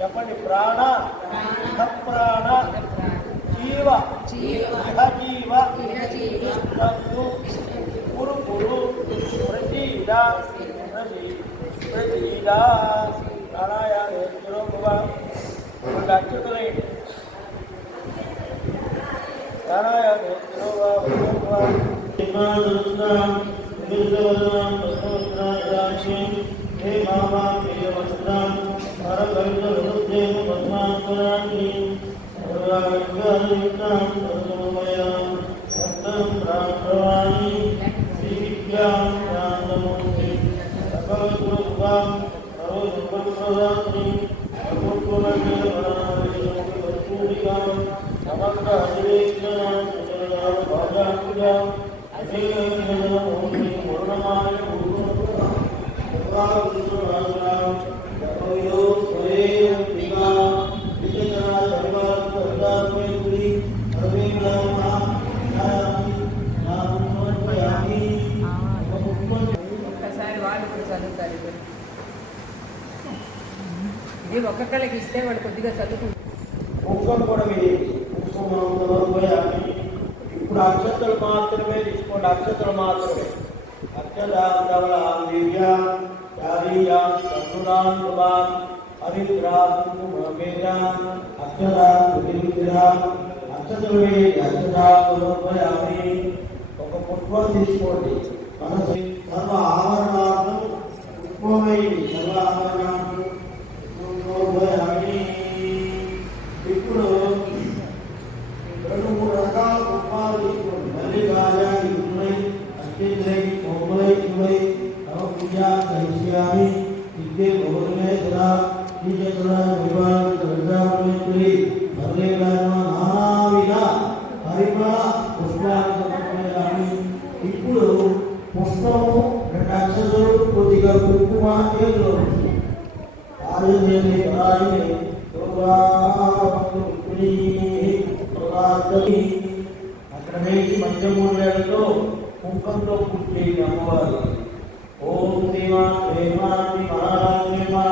చెప్పండి. ప్రాణ ప్రాణ జీవ జీవ పురు పురు ప్రజీద ప్రజీద ప్రాణాయామ అచ్యుతులైంది. ప్రాణాయామ हे मामा प्रियवस्त्रं हरकवितरुद्रेण पद्माकराणि सर्वाग्रहयुक्तं सर्वमयं भक्तं प्राप्तवानि श्रीविद्यां ज्ञानमूर्तिं भगवद्गुरुं सर्वसुखप्रदात्रि अपूर्वमग्रवराविष्णुवस्तूरिकां समग्रहरिवेक्षणां सुतराभाजापूजां अशेषजनमूर्तिं पूर्णमाय ఒక్కసారి వాళ్ళు కూడా చదువుతారు. ఇది ఒక్కొక్కరికి ఇస్తే వాళ్ళు కొద్దిగా చదువుకుంటారు. ఇప్పుడు అక్షతలు మాత్రమే తీసుకోండి. అక్షతలు మాత్రమే. అక్షరాంతవళాందివ్యాం చారీయాం సద్గుణాన్ కుమాన్ హరిద్రాం అక్షరాంతిరాం అక్షతులే అక్షరాంతోపయామి. ఒక పుష్పం తీసుకోండి. మనసు సర్వ ఆవరణాలను పుష్పమైంది. సర్వ ఆవరణాలను ఇప్పుడు 2-3 రకాల పుష్పాలు తీసుకోండి. మల్లికాయ ఉన్నాయి, అత్యంతై కోమలై ఉన్నాయి. పూజా కరిష్యామి ఇదే భోజనే సదా నిజతుల వివాహ దర్శనామి నానావిధ హరిమళ పుష్పాన్ని. ఇప్పుడు పుష్పము 2 అక్షరాలు కొద్దిగా కుంకుమ ఏదో అక్కడ వేసి మధ్య 3 వేళతో కుంకంతో పుట్టి అమ్మవారు. ఓం శ్రీమా ప్రేమాన్ని మహారాజేమా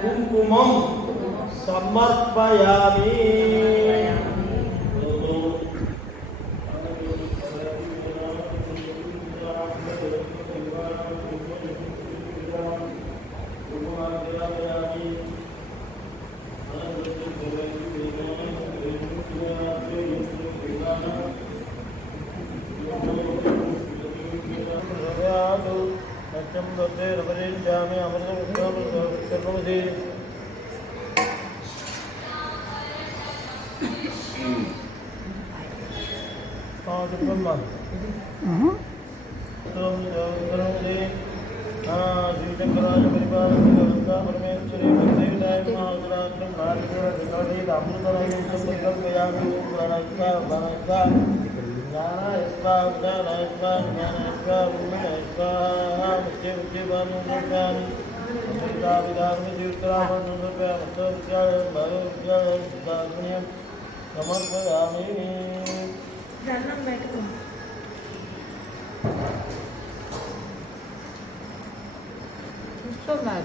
కుంకుమం సమర్పయామి.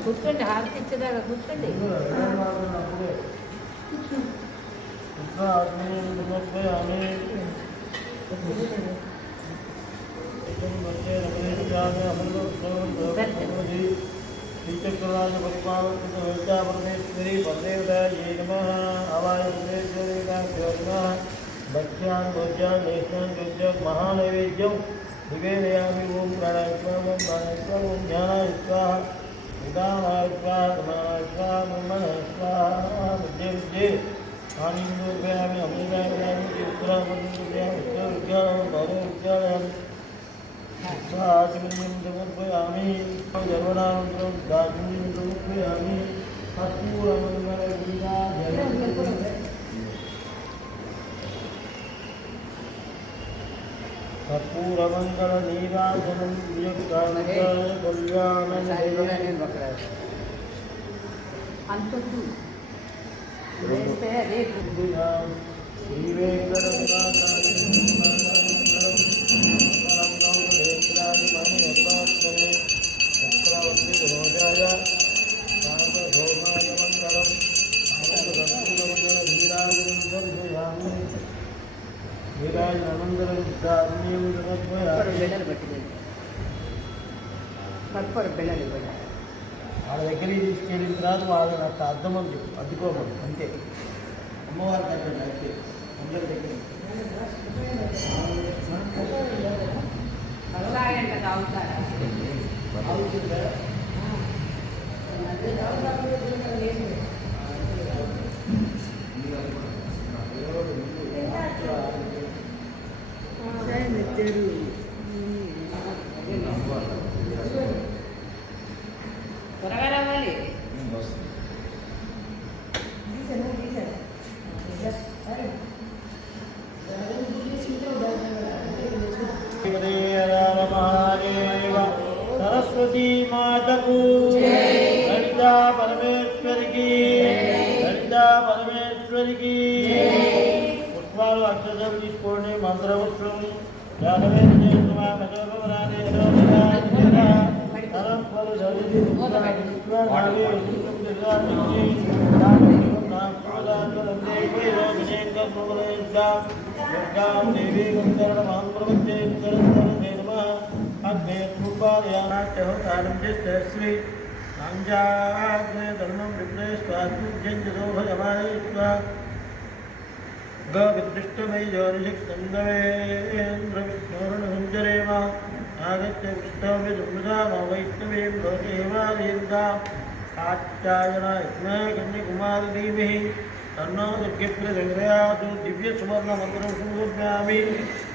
కూర్చోండి, హారతి ఇచ్చేదాకా కూర్చోండి. परमेश्वरी परदेवतायै नमः. भक्ष्यान् भोज्यान् नेष्यान् योज्यान् महानैवेद्यं निवेदयामि. ओम प्राणाय स्वाहा, ओम प्राणाय स्वाहा, ओम ज्ञानाय स्वाहा. कर्पूरमंगल नीराजनं कल्याणं అంతొద్దు వేస్తే అదే బిళ్ళలు వాళ్ళ దగ్గరికి తీసుకెళ్ళిన తర్వాత వాళ్ళు నాకు అర్థమని చెప్పు అద్దుకోమని అంతే అమ్మవారి దగ్గర అయితే అందరి దగ్గర త్వరగా రావాలి सरस्वती माता को ललिता परमेश्वर की ललिता परमेश्वर की पुष्पाలు అక్షరం తీసుకోండి మంత్రపుష్పం श्री धर्मं विदृष्टमयि ज्योतिषिक्संगवेन्द्र विष्णोर्णसञ्चरेम आगत्य विष्णवे दुर्मदाम वैष्णवीं लोकेवारीर्गा कात्यायना कन्याकुमारी धीमहि तन्नो दुर्गप्रचोदयात् दिव्य सुवर्ण मंत्रं समर्पयामि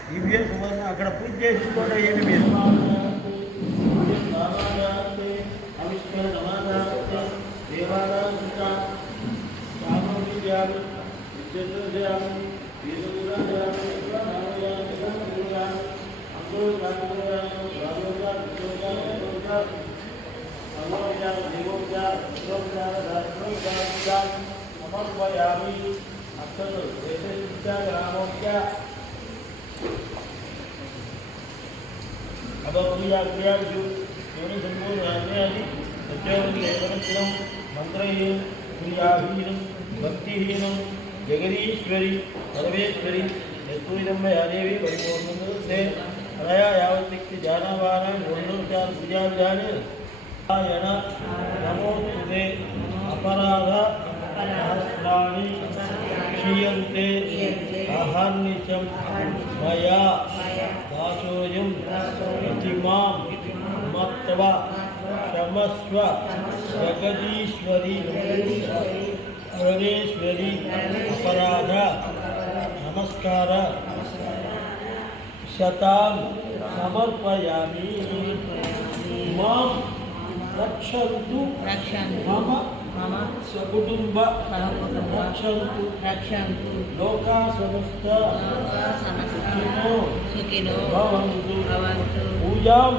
दिव्य सुवर्ण अక్కడ పూజ చేసుకోండి ఏమి మీరు అవిష్కర సమాధాన దేవాలయ సామోద్యాలు విద్యుద్యాలు समर्पयामि अक्षर ग्रामोक्या अब क्रिया क्रिया जो योनि संपूर्ण आज्ञादि सत्यवती एकरत्नम मंत्रहीन क्रियाहीन भक्तिहीन जगदीश्वरी सर्वेश्वरी यस्तुविदम्ब यादेवी परिपूर्णसे अनया यावत्तिक्ति जानवाना गुणोच्चार पूजाविधाने आयन नमोस्तुते अपराध सहस्राणि क्षीयन्ते अहर्निशं मया दासोऽयं इतिमां मत्वा क्षमस्व जगदीश्वरी परमेश्वरी अपराध नमस्कार शतां समर्पयामि मां रक्षन्तु मम सकुटुम्ब रक्षन्तु लोका समस्त सुखिनो भवन्तु पूजां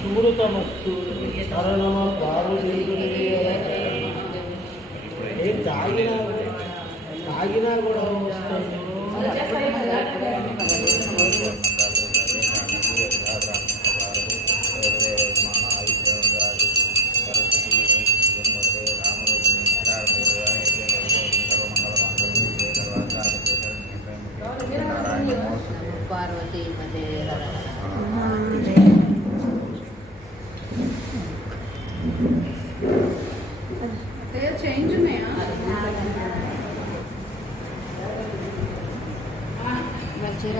सुमृतमस्तु हर नमः पार्वतीदेवी ఏం తాగినా కూడా వస్తుంది పార్వతీ చేంజ్ ఉన్నాయా చీర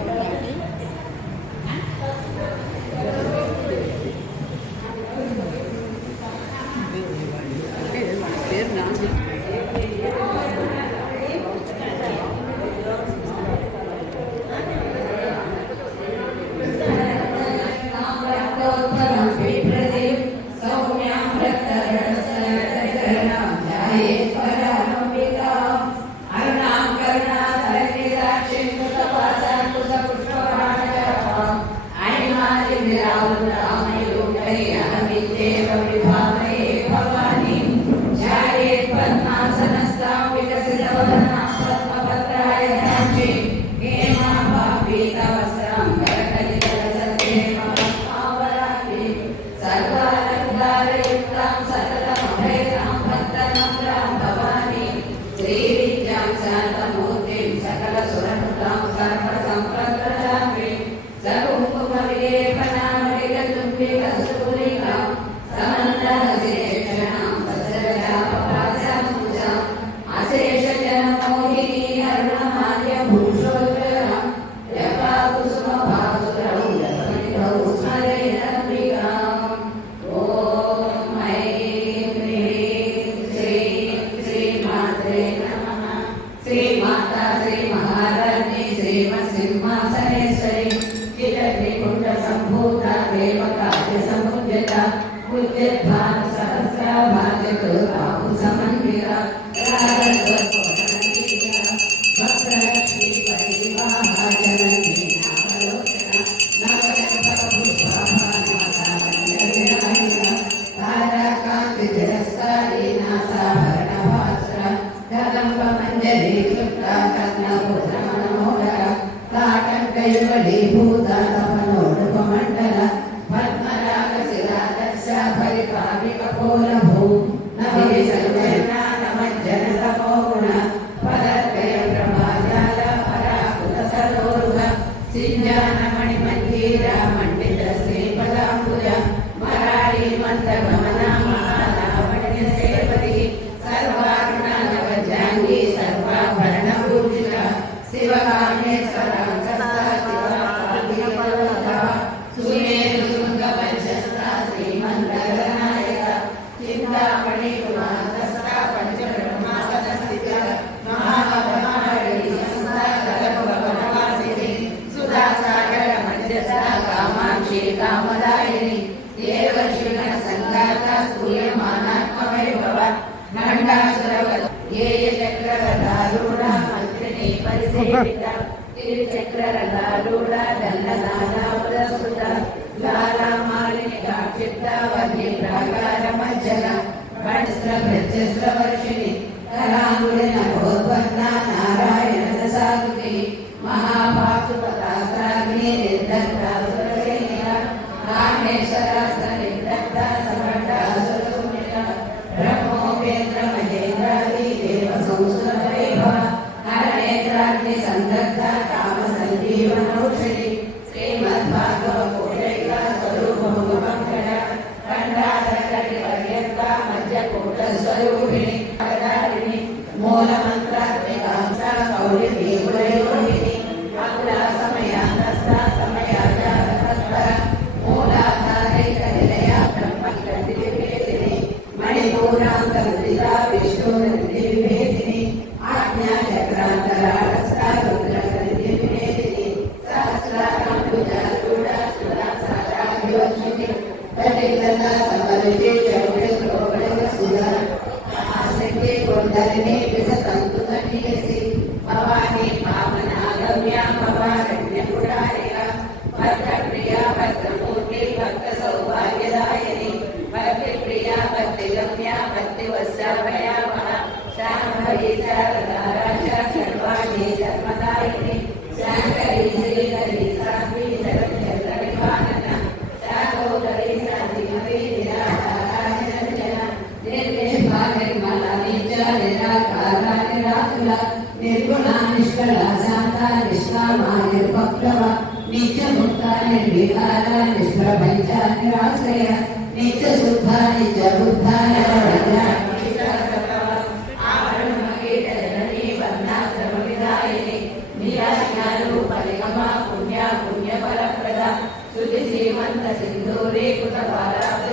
సింధూరీకృత బాలాబ్జ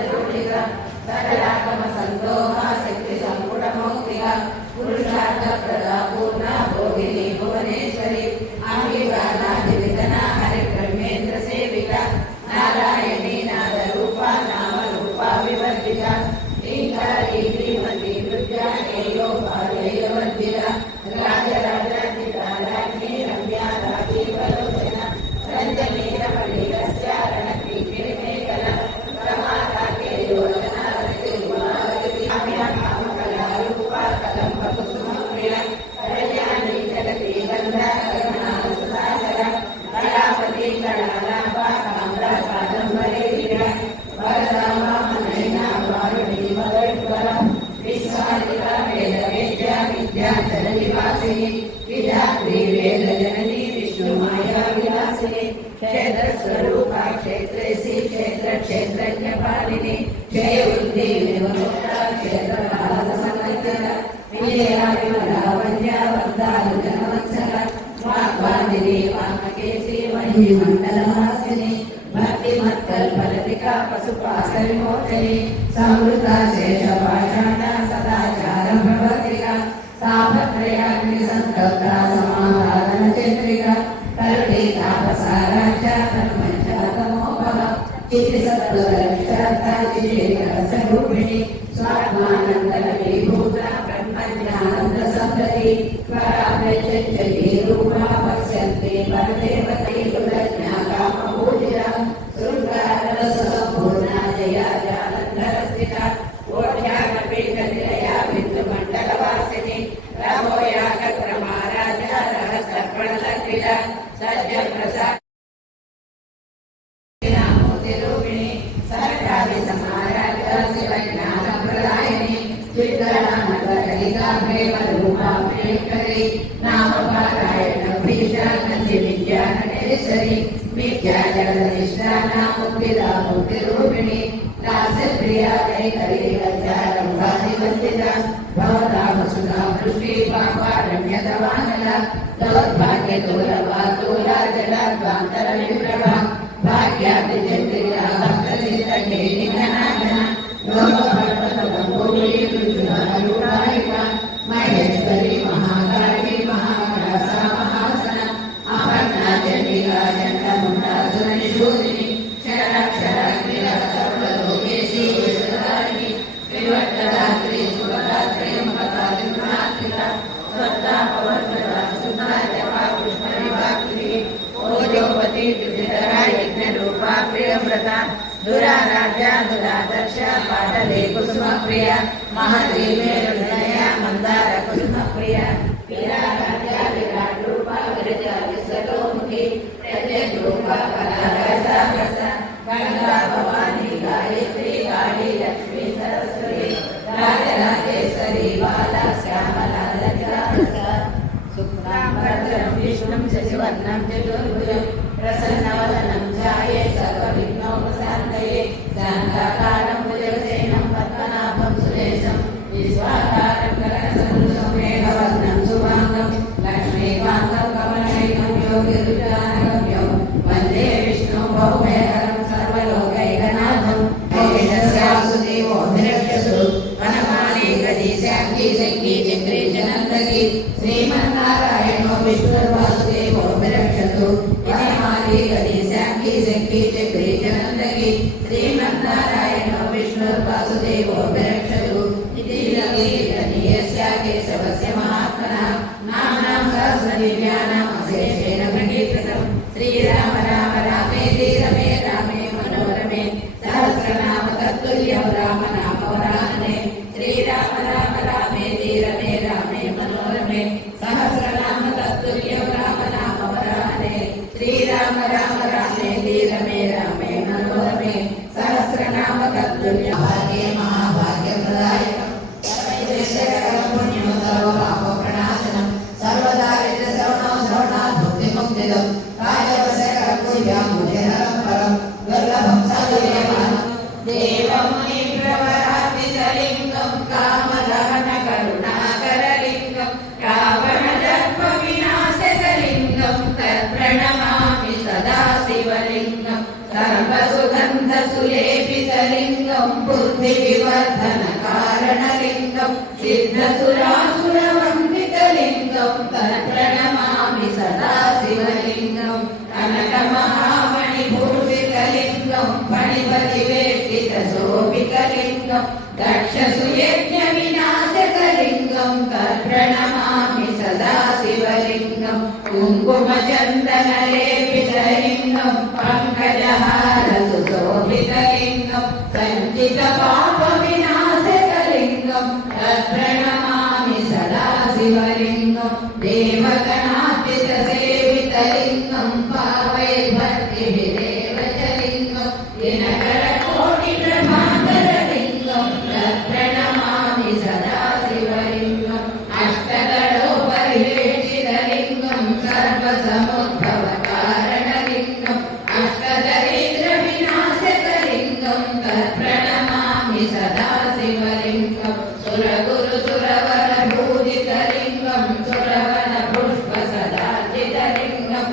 సకలాగమ సందోహ శక్తి సంపుటమో क्षेत्रस्वरूपा क्षेत्रेसी क्षेत्र क्षेत्रज्ञपालिनी जय बुद्धि विमोक्ता क्षेत्रपालसमर्चन विजया विमलावन्या वन्दानु जनवत्सला वाग्वादिनी वामकेशी महीमण्डलवासिनी भक्तिमत्कल्पलतिका पशुपाशविमोचनी समृता शेषपाषाणा सदाचारप्रवर्तिका तापत्रयाग्निसन्तप्ता समाधानचन्द्रिका करुणे तापसाराख्या तन्मञ्चातमोपः चित्तसत्त्वरक्षार्था चिदेकरसरूपिणी स्वात्मानन्दलभीभूता ब्रह्मज्ञानन्दसम्प्रति पराभ्यच्चये रूपा पश्यन्ते परदेवते कृतज्ञा कामपूजिता शृङ्गाररससम्पूर्णा जया जालन्धरस्थिता ओढ्याकपीठनिलया बिन्दुमण्डलवासिनी रामोयागक्रमाराजा रहस्तर्पणलक्ष्मिता सज्जप्रसाद नामोतिरूपिणी सरकारिसमाराध्या शिवज्ञानप्रदायिनी चित्तरामकलिका प्रेमरूपा प्रेमकरी नामपारायणभीषा नन्दिविद्यानटेश्वरी विद्याजगदनिष्ठा नामोक्तिदा मुक्तिरूपिणी दासप्रिया जयकरी लज्जारम्भादिवन्दिता भवतामसुधा वृष्टि पापारण्यतवानला दौर्भाग्यदूरवातूला जलाद्वान्तरविप्रभा भाग्यादिचन्द्रिया भक्तसिद्धकेलिघनाघना लोकपर्वतगम्भूरीकृष्णारूपायिका महेश्वरी महाकाली महारासा महासना अपर्णा चण्डिका चण्डमुण्डासुरनिशूदिनी क्षराक्षराग्निरा सर्वलोकेशी विश्वधारिणी विवर्तदात्री सुभदात्री ममतादिगुणात्मिका स्वत्ता पवर्तदा सुधा जपा कृष्णविभागिनी ओजोपति दुर्धरा यज्ञरूपा प्रियव्रता दुराराध्या दुरादर्शा पाटले कुसुमप्रिया महती मेरुदया मंदार कुसुमप्रिया विराराध्या विराटरूपा विरजादिसर्वमुखी प्रत्यग्रूपा कलारसा गंगा भवानी गायत्री काली लक्ष्मी सरस्वती राजराजेश्वरी बाला श्यामला लज्जा शुक्लांबरधरं विष्णुं शशिवर्णं चतुर्भुजं प्रसन्नवदनं ध्याये सर्वविघ्नोपशान्तये शान्ताकारं भुजगसेनं पद्मनाभं सुरेशं विश्वाकारं गगनसदृशं मेघवर्णं शुभाङ्गं लक्ष्मीकान्तं कमलनयनं योगिरुजानगम्यं वन्दे विष्णुं भौमेहरं सर्वलोकैकनाथं वेदस्यासुदेवो निरक्षतु वनमाली गदीशाङ्गी शङ्गी चित्री जनन्दगी श्रीमन्नारायणो विष्णुर्वासुदेवो विरक्षतु वनमाली गदीशाङ्गी शङ्गी चित्री जनन्दगी श्रीमन्नारायणो विष्णुर्वासुदेवो विरक्षतु इति लघुगीतनीयस्य केशवस्य महात्मनः नाम्नां सहस्रदिव्यानाम् अशेषेण प्रकीर्तितं श्रीराम राम रामेति रमे रामे मनोरमे सहस्रनाम तत्तुल्यं राम नाम वरानने श्रीराम राम रामेति रमे रामे मनोरमे सहस्रनाम तत्तुल्यं राम नाम वरानने श्रीराम राम रामेति रमे रामे मनोरमे सहस्रनाम तत्तुल्यं भाग्ये महाभाग्यप्रदायकं सर्वैश्वर्यकरं पुण्यं सर्वपापप्रणाशनं सर्वदारिद्र्यशरणं शरणात् मुक्तिमुक्तिदं राजवशकरं पूजां मुनिहरं परं दुर्लभं सदुदेवानं देवमुनिप्रवरातिलिङ्गं कामदहनकरुणाकरलिङ्गं रावणजन्मविनाशकलिङ्गं तत्प्रणमामि सदा शिवलिङ्गं सर्वसुगन्धसुलेपितलिङ्गं बुद्धिविवर्धनकारणलिङ्गं सिद्धसुरासुरवन्दितलिङ्गं तत्प्रणमामि सदा शिवलिङ्गं कनकमहामणिभूषितलिङ्गं फणिपतिवेष्टितशोभितलिङ्गं दक्षसुयज्ञविनाशकलिङ्गं శివలింగం తత్ప్రణమామి సదా శివలింగం కుంకుమచందనలేపితలింగం పంకజహార సుశోభితలింగం సంచిత పాప వినాశకలింగం తత్ప్రణమామి సదా శివలింగం దేవగణార్చిత సేవితలింగం పావైర్భక్తిభిరేవ చ లింగం దినకర కోటి బ్రహ్మాండలింగం తత్ప్రణమామి సదా శివలింగం అష్టదళోపరివేక్షితలింగం సర్వసముద్భవ కారణలింగం అష్టదరిద్ర వినాశకలింగం తత్ప్రణమామి సదా శివలింగం సురగురు సురవర భూజితలింగం సురవన పుష్ప సదాజితలింగం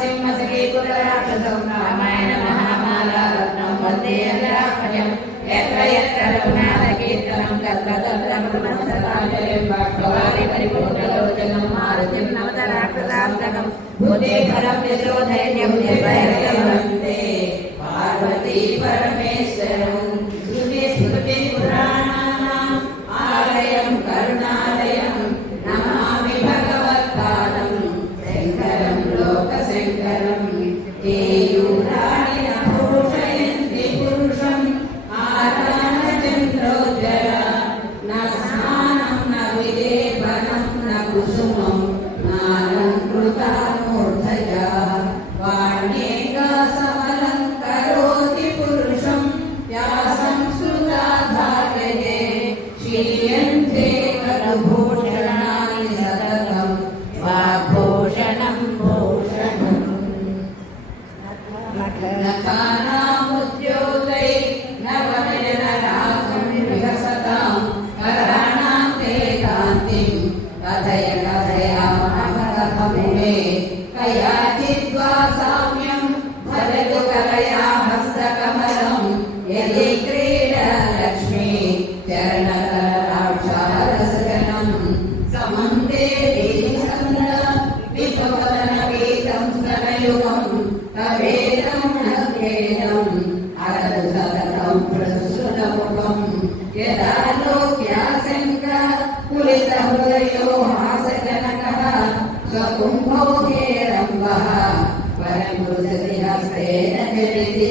సింహసఖీపురరాక్షసం రామాయణ మహామాలారత్నం వందే రామయం ఎత్ర ఎత్ర రఘునాథకీర్తనం తత్ర తత్ర మనసరాజయం భక్తవారి పరిపూర్ణలోచనం మారుతిం నమత రాక్షసాంతకం భూతేకరం యశోధైర్యం నిర్భయవంతే పార్వతీ పరమేశ్వరం శృతి స్మృతి పురాణానాం ఆలయం కరుణాలయం నమామి భగవత్పాదం శంకరం లోకశంకరం కేయూరాణి నభూషయంతి పురుషం ఆరాధచంద్రోజ్వల న స్నానం న విలేపనం న కుసుమం నాలంకృతామూర్ధజా వాణ్యేకా సమలంకరోతి పురుషం యా సంస్కృతాధారయే శ్రీయంతే కరభూషణాని సతతం వాగ్భూషణం భూషణం నఖానాముద్యోగై నవనయనరాగం వికసతాం కరాణాం తే కాంతిం కథయ కథయామహకథమునే కయాచిద్వా సామ్యం భజతు కలయా హస్తకమలం యది క్రీడా లక్ష్మీ చరణకరాక్షారసగణం సమం దేవీ సంద విపవన గీతం స్తనయుగం కవేదం నవేదం అరదు సతతం ప్రసుతముఖం యదా లోక్యాశంక పులిత హృదయో హాసజనకః స్వకుంభో హేరంబః వరంగుసతి హస్తేన చరితి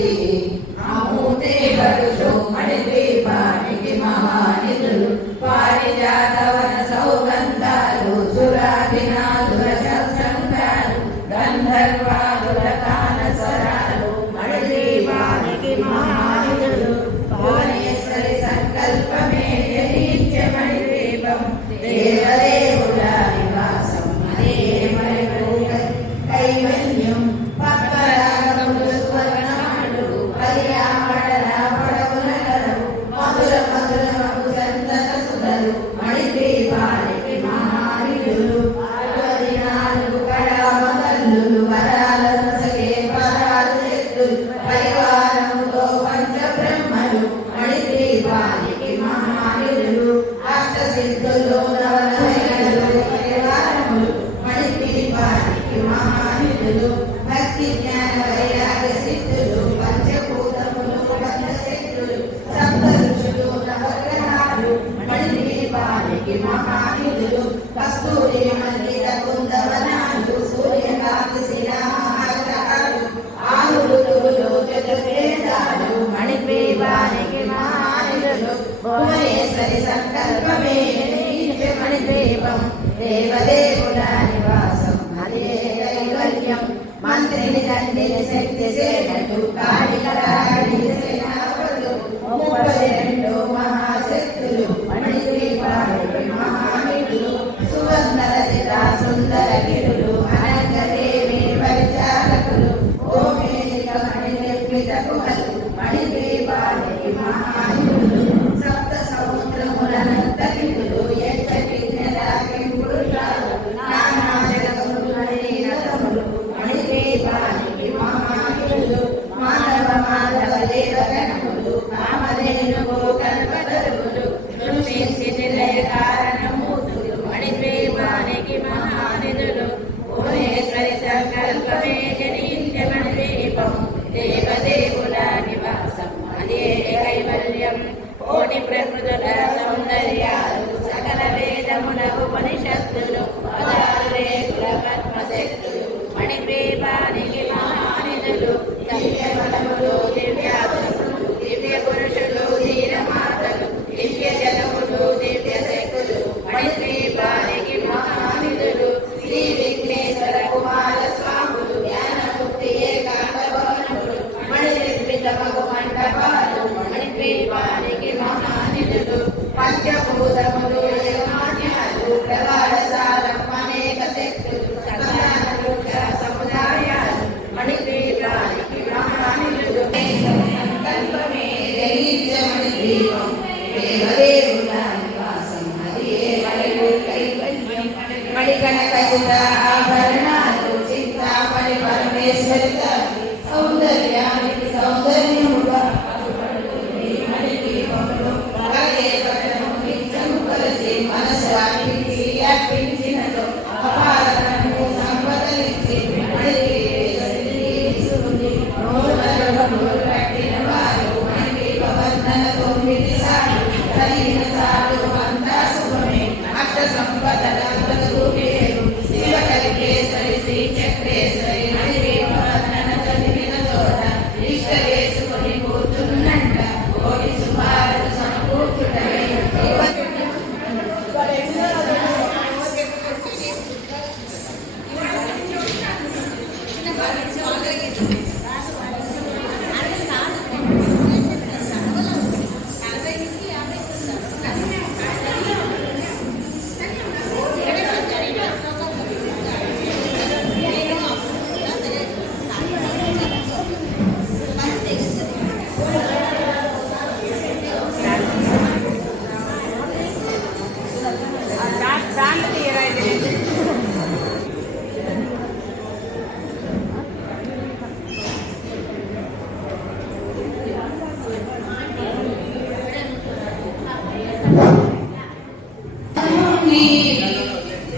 ఆమూతే వరుషో మణిద్వీపానికి మహానిధులు పారిజాతవన సౌగంధాలు సురాధినాధుర శంఖాలు గంధర్వాదుల తానస్వరాలు మణిద్వీపానికి మహానిధులు భువనేశ్వరి సంకల్పమే యదీంచ మణిద్వీపం దేవదేవుల నివాసం అదే కైవల్యం పద్మరాగములు సువర్ణాలు కళ్యాణల పడవులరు మధుర మధురము చందన సుధలు మణిద్వీపానికి మహానిధులు పార్వదినాలు కళామదల్లులు వరాలను సగే పరాలు శక్తులు పరివారముతో పంచబ్రహ్మలు మణిద్వీపానికి మహానిధులు అష్టసిద్ధులు నవనయనలు పరివారములు మణిద్వీపానికి మహానిధులు భక్తి జ్ఞాన వైరాగ్య సిద్ధులు పంచభూతములు పంచశక్తులు సప్త ఋషులు నవగ్రహాలు మణిద్వీపానికి మహానిధులు కస్తూరి మందిర కుందవనాలు సూర్యకాంతి శిలామహాగ్రహాలు ఆరులు చతుర్వేదాలు మణిద్వీపానికి మహానిధులు భువనేశ్వరి సంకల్పమే మణిద్వీపం దేవదేవుల నివాసం అదే కైవల్యం మంత్రిని తండ్రిని శక్తి సేనలు కాళికరాడి సేనాపతులు 32 మహాశక్తులు మణిద్వీపానికి మహానిధులు సువర్ణరచిత సుందర గిరులు అనంతదేవి పరిచారకులు ఓమేలిక మణి నిర్మిత గుహలు మణిద్వీపానికి మహానిధులు సప్త సముద్రములనంత గిరులు పురుషాలు నానా జగములు మణిరథములు మణిద్వీపానికి మహానిధులు మానవ మాధవ దేవగణములు కామధేనువు కల్పతరువులు సృష్టి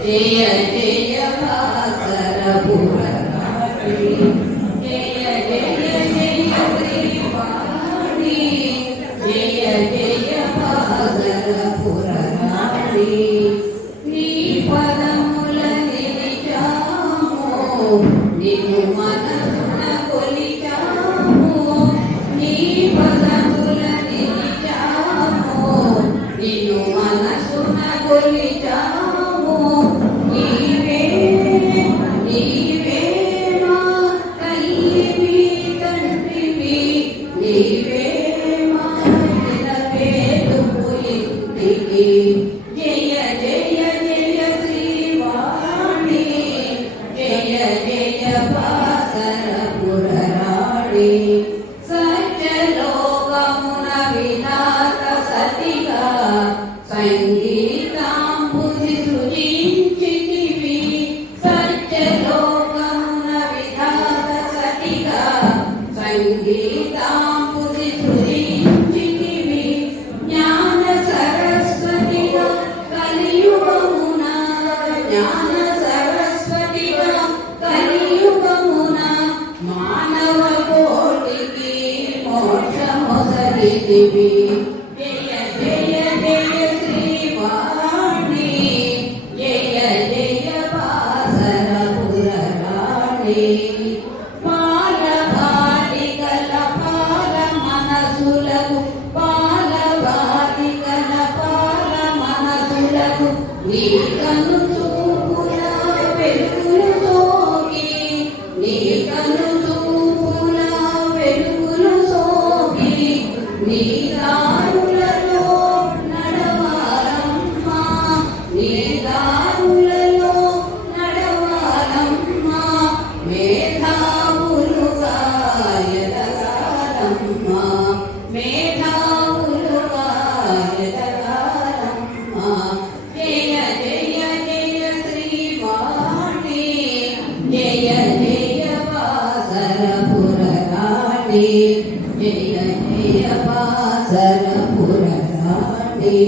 జయ జయ భాస్కర పురరాణి జయ జయ జయ శ్రీవాణి జయ జయ భాస్కర పురరాణి నీ పదముల నిలిచాము నిన్ను మనసున కొలిచాము నీ పదముల నిలిచాము నిన్ను మనసున కొలిచాము నీవే నీవే మా తల్లివి తండ్రివి నీవే మా నిలవేలుపు ఇంటికి జయ జయ జయ శ్రీవాణి జయ జయ భాస్కర పురరాణి సత్యలోకమున విధాత సతిగా సంగీతాంబుధి సృజించితివి సత్యలోకమున విధాత సతిగా సంగీతాంబుధి సృజించితివి జ్ఞాన సరస్వతిగా కలియుగమున జ్ఞాన సరస్వతిగా కలియుగమున మానవ కోటికి మోక్షమొసగితివి జయ జయ జయ శ్రీవాణి జయ జయ భాస్కర పురరాణి పాలవాటికల పాల మనసులకు పాలవాటికల పాల మనసులకు నీ కను చూపుల వెలుగులు సోకి నీ కను చూపుల వెలుగులు సోకి నీ దారులలో నడవాలమ్మా నీ దారులలో నడవాలమ్మా మేధావులుగా ఎదగాలమ్మా మేధావులుగా ఎదగాలమ్మా జయ జయ జయ శ్రీవాణి జయ జయ భాస్కర పురరాణి జయ జయ భాస్కర పురరాణి